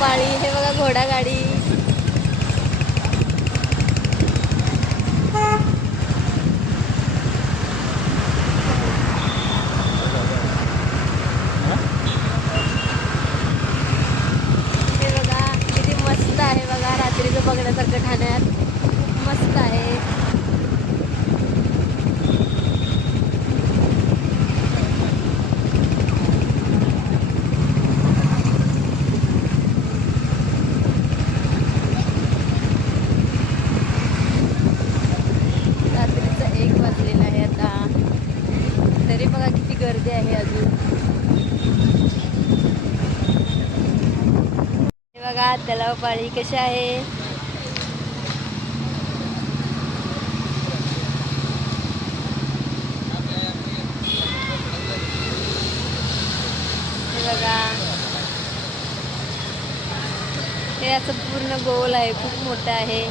पाळी हे बघा घोडा गाडी हे बघा किती मस्त आहे बघा रात्रीचं बघण्यासारखं ठाण्यात. मस्त आहे रात्रीचं एक वाजलेलं आहे आता तरी बघा किती गर्दी आहे अजून हे बघा तलाव पाळी कशी आहे? बघा. हे असं पूर्ण गोल आहे खूप मोठं आहे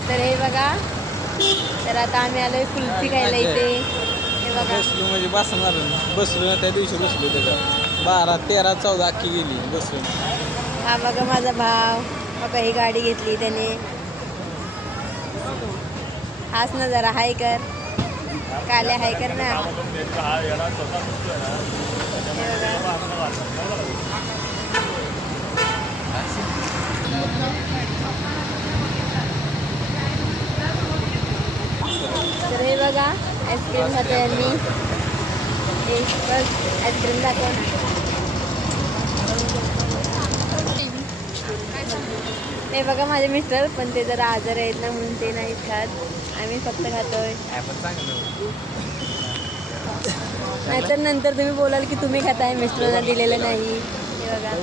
तर हे बघा. तर आता आम्ही आलोय कुल्फी खायला इथे. हे बघा. बसलो म्हणजे बसणार बसलो ना त्या दिवशी बसलो त्याच्यात बारा तेरा चौदा अख्खी गेली बसून हा बघा माझा भाव. बघा ही गाडी घेतली त्याने. हाच ना जरा हाय कर. काले हाय कर ना हे बघा. तर हे बघा आईस्क्रीम खातो हे बघ आईस्क्रीम दाखव ना हे बघा माझे मिस्टर पण ते जरा आजार आहेत ना म्हणून ते नाही खात आम्ही फक्त खातोय नाहीतर नंतर तुम्ही बोलाल की तुम्ही खाताय मिस्टरांना दिलेलं नाही हे बघा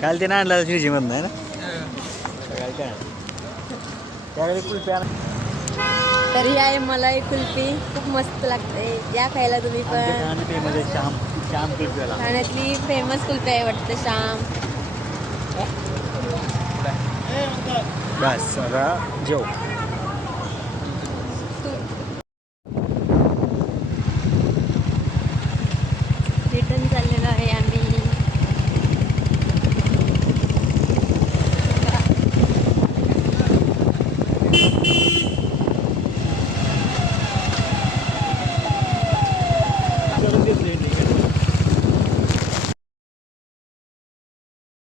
काल ते आणला फ्रीजमधनं आहे ना कुल्फी आण. तर ही आहे मलाई कुल्फी. खूप मस्त लागते. या खायला तुम्ही पण. श्याम श्याम कुल्फी आला. ठाण्यातली फेमस कुल्फी आहे वाटतं श्याम. बस जेव